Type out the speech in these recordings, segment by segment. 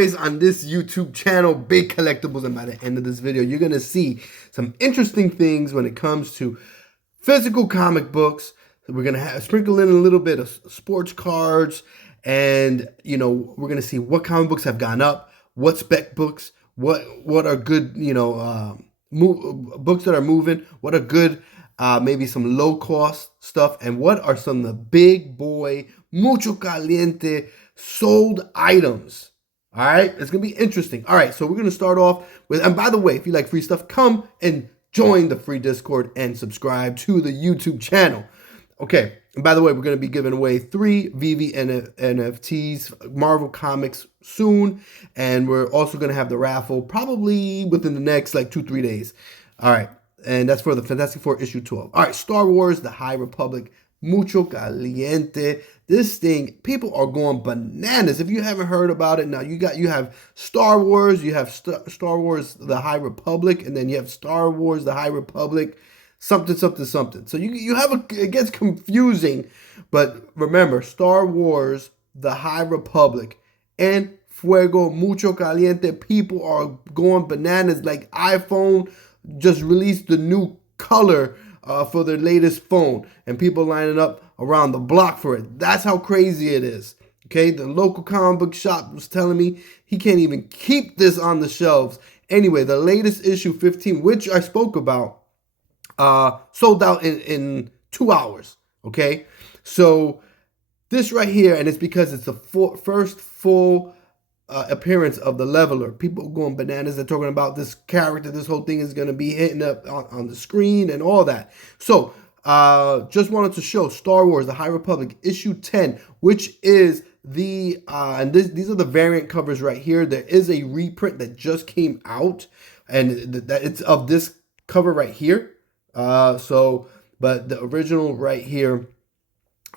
On this YouTube channel, Big Collectibles, and by the end of this video, you're going to see some interesting things when it comes to physical comic books. We're going to sprinkle in a little bit of sports cards, and, you know, we're going to see what comic books have gone up, what spec books, what are good, you know, books that are moving, what are good, maybe some low-cost stuff, and what are some of the big boy, mucho caliente, sold items. All right, it's going to be interesting. All right, so we're going to start off with, and by the way, if you like free stuff, come and join the free Discord and subscribe to the YouTube channel. Okay, and by the way, we're going to be giving away 3 Veve NFTs, Marvel Comics soon, and we're also going to have the raffle probably within the next like 2-3 days. All right, and that's for the Fantastic Four issue 12. All right, Star Wars, The High Republic, mucho caliente. This thing, people are going bananas. If you haven't heard about it, now you have Star Wars, you have Star Wars The High Republic, and then you have Star Wars The High Republic something. So you have it gets confusing, but remember, Star Wars The High Republic and Fuego Mucho Caliente, people are going bananas. Like iPhone just released the new color for their latest phone, and people lining up around the block for it. That's how crazy it is. Okay, the local comic book shop was telling me he can't even keep this on the shelves. Anyway, the latest issue 15, which I spoke about, sold out in 2 hours. Okay, so this right here, and it's because it's the first full appearance of the Leveler. People going bananas. They're talking about this character. This whole thing is going to be hitting up on the screen and all that. So just wanted to show Star Wars The High Republic issue 10, which is the and these are the variant covers right here. There is a reprint that just came out, and that it's of this cover right here. But the original right here,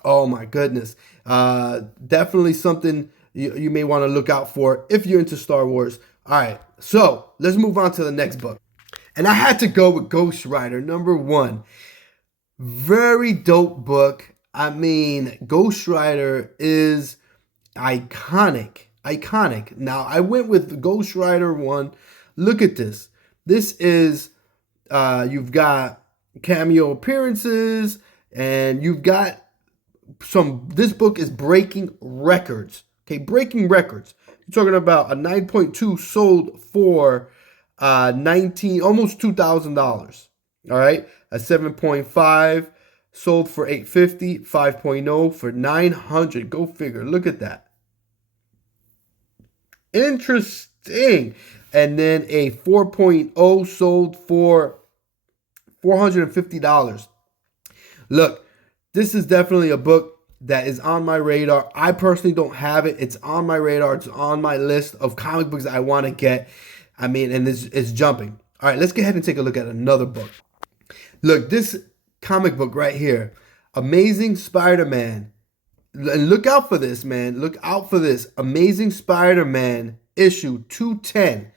oh my goodness, definitely something you may want to look out for if you're into Star Wars. All right, so let's move on to the next book. And I had to go with Ghost Rider #1. Very dope book. I mean, Ghost Rider is iconic. Now, I went with Ghost Rider 1. Look at this. This is, you've got cameo appearances, and you've got this book is breaking records. Okay, breaking records. You're talking about a 9.2 sold for almost $2,000. All right, a 7.5 sold for $850, 5.0 for $900. Go figure. Look at that. Interesting. And then a 4.0 sold for $450. Look, this is definitely a book that is on my radar. I personally don't have it. It's on my radar. It's on my list of comic books that I want to get. I mean, and it's jumping. All right, let's go ahead and take a look at another book. Look, this comic book right here, Amazing Spider-Man. And look out for this, man. Look out for this. Amazing Spider-Man issue 210.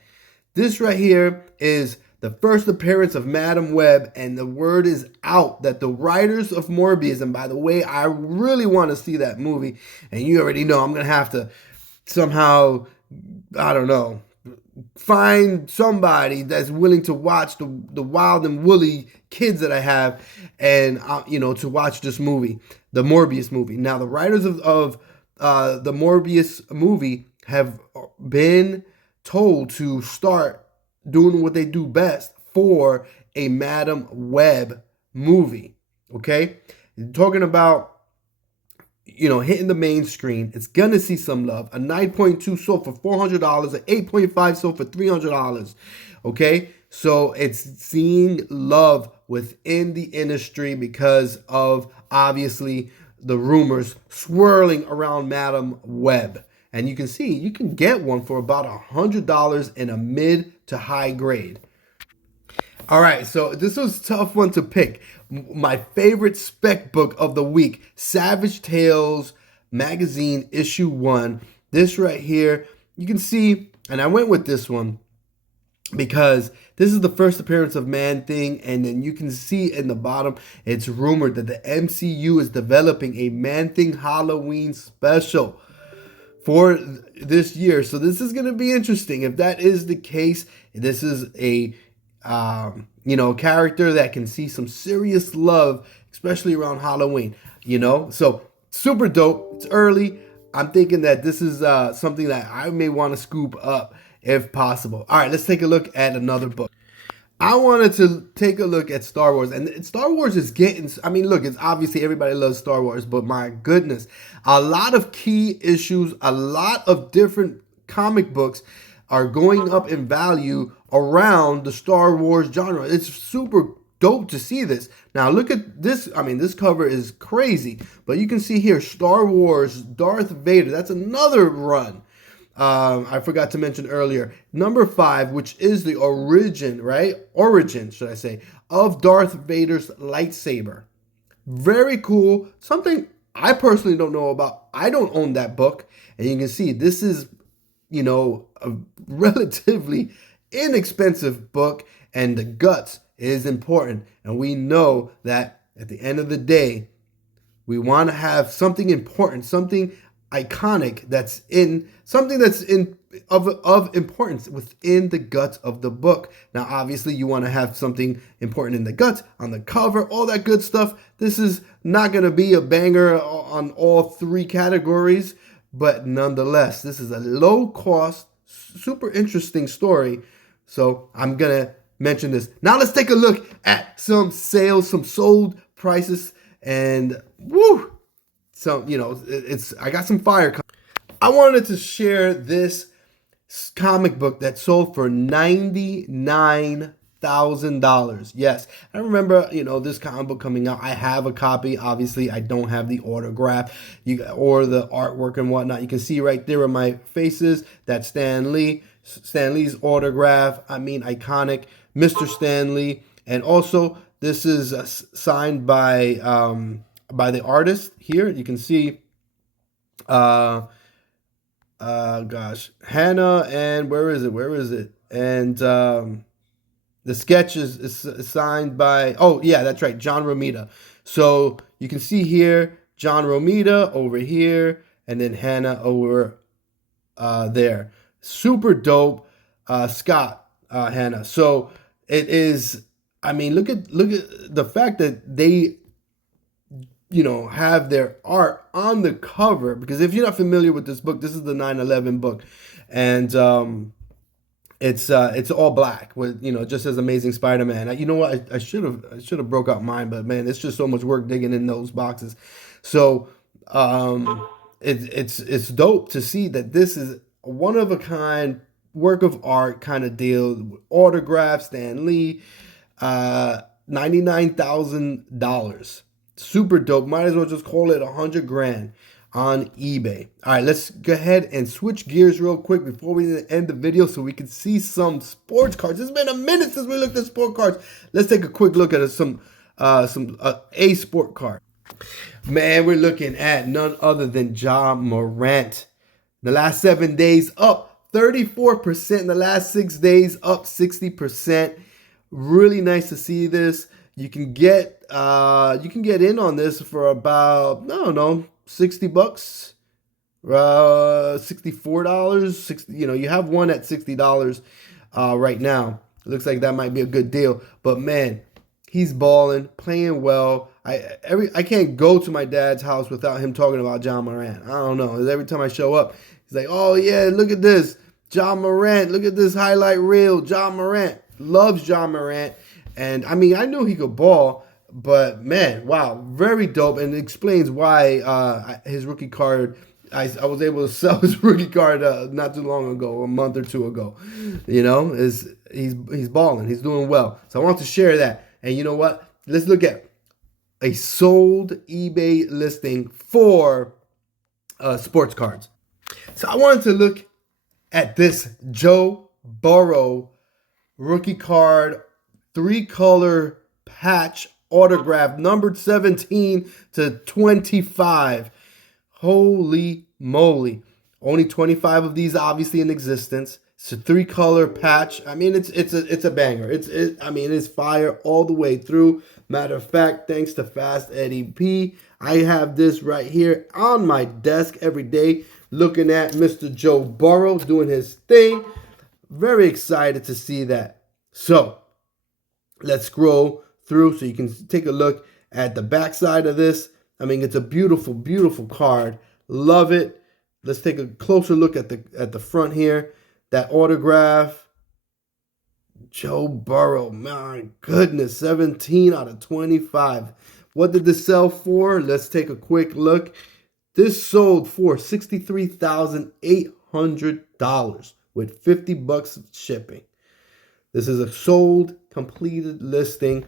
This right here is the first appearance of Madam Web, and the word is out that the writers of Morbius, and by the way, I really want to see that movie, and you already know I'm going to have to somehow, I don't know, find somebody that's willing to watch the wild and woolly kids that I have, and you know, to watch this movie, the Morbius movie. Now, the writers of the Morbius movie have been told to start doing what they do best for a Madam Web movie. Okay, talking about, you know, hitting the mainstream. It's gonna see some love. A 9.2 sold for $400, an 8.5 sold for $300. Okay, so it's seeing love within the industry because of obviously the rumors swirling around Madam Web. And you can see you can get one for about $100 in a mid to high grade. All right, so this was a tough one to pick. My favorite spec book of the week, Savage Tales Magazine issue 1. This right here, you can see, and I went with this one because this is the first appearance of Man-Thing, and then you can see in the bottom, it's rumored that the MCU is developing a Man-Thing Halloween special for this year. So this is going to be interesting. If that is the case, this is a character that can see some serious love, especially around Halloween. So super dope. It's early. I'm thinking that this is something that I may want to scoop up if possible. All right, let's take a look at another book. I wanted to take a look at Star Wars, and Star Wars is getting, look, it's obviously everybody loves Star Wars, but my goodness, a lot of key issues, a lot of different comic books are going up in value around the Star Wars genre. It's super dope to see this. Now look at this. This cover is crazy, but you can see here Star Wars Darth Vader. That's another run. I forgot to mention earlier, number 5, which is the origin, should I say, of Darth Vader's lightsaber. Very cool. Something I personally don't know about. I don't own that book. And you can see this is, a relatively inexpensive book, and the guts is important. And we know that at the end of the day, we want to have something important, something iconic of importance within the guts of the book. Now obviously you want to have something important in the guts, on the cover, all that good stuff. This is not going to be a banger on all 3 categories, but nonetheless, this is a low cost, super interesting story. So I'm going to mention this. Now let's take a look at some sales, some sold prices, and woo! So, I got some fire. I wanted to share this comic book that sold for $99,000. Yes, I remember, this comic book coming out. I have a copy. Obviously, I don't have the autograph or the artwork and whatnot. You can see right there where my face is. That's Stan Lee. Stan Lee's autograph. Iconic. Mr. Stan Lee. And also, this is signed by the artist here. You can see Hannah, and where is it? And the sketch is signed by, oh yeah, that's right, John Romita. So you can see here John Romita over here, and then Hannah over there. Super dope. Scott Hannah. So it is, look at the fact that they have their art on the cover, because if you're not familiar with this book, this is the 9/11 book, and it's all black with just as Amazing Spider-Man. You know what? I should have broke out mine, but man, it's just so much work digging in those boxes. So it's dope to see that this is a one of a kind work of art kind of deal, autograph, Stan Lee, $99,000. Super dope. Might as well just call it 100 grand on eBay. All right, let's go ahead and switch gears real quick before we end the video so we can see some sports cards. It's been a minute since we looked at sport cards. Let's take a quick look at some a sport card. Man, we're looking at none other than Ja Morant. The last 7 days up 34%. In the last 6 days up 60%. Really nice to see this. You can get in on this for about, I don't know, $60, $64. You have one at $60 right now. It looks like that might be a good deal. But man, he's balling, playing well. I can't go to my dad's house without him talking about Ja Morant. I don't know. Every time I show up, he's like, "Oh yeah, look at this, Ja Morant. Look at this highlight reel, Ja Morant." Loves Ja Morant. And I knew he could ball, but man, wow, very dope, and it explains why his rookie card. I was able to sell his rookie card not too long ago, a month or two ago. He's balling, he's doing well. So I want to share that. And you know what? Let's look at a sold eBay listing for sports cards. So I wanted to look at this Joe Burrow rookie card, 3-color patch autograph, numbered 17 to 25. Holy moly. Only 25 of these obviously in existence. It's a 3-color patch. It's a banger. It's fire all the way through. Matter of fact, thanks to Fast Eddie P, I have this right here on my desk every day looking at Mr. Joe Burrow doing his thing. Very excited to see that. So let's scroll through so you can take a look at the back side of this. I mean, it's a beautiful, beautiful card. Love it. Let's take a closer look at the front here. That autograph. Joe Burrow, my goodness, 17 out of 25. What did this sell for? Let's take a quick look. This sold for $63,800 with $50 of shipping. This is a sold, completed listing.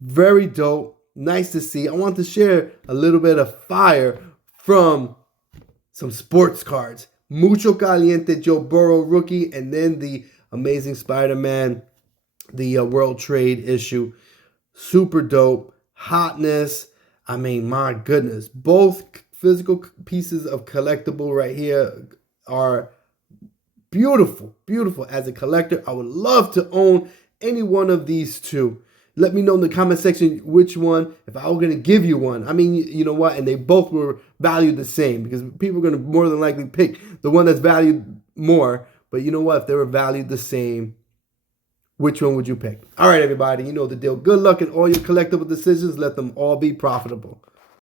Very dope. Nice to see. I want to share a little bit of fire from some sports cards. Mucho Caliente Joe Burrow rookie, and then the Amazing Spider-Man, the World Trade issue. Super dope. Hotness. I mean, my goodness. Both physical pieces of collectible right here are beautiful. Beautiful. As a collector, I would love to own any one of these two. Let me know in the comment section which one, if I were going to give you one. I mean, you know what? And they both were valued the same, because people are going to more than likely pick the one that's valued more. But you know what? If they were valued the same, which one would you pick? All right, everybody, you know the deal. Good luck in all your collectible decisions. Let them all be profitable.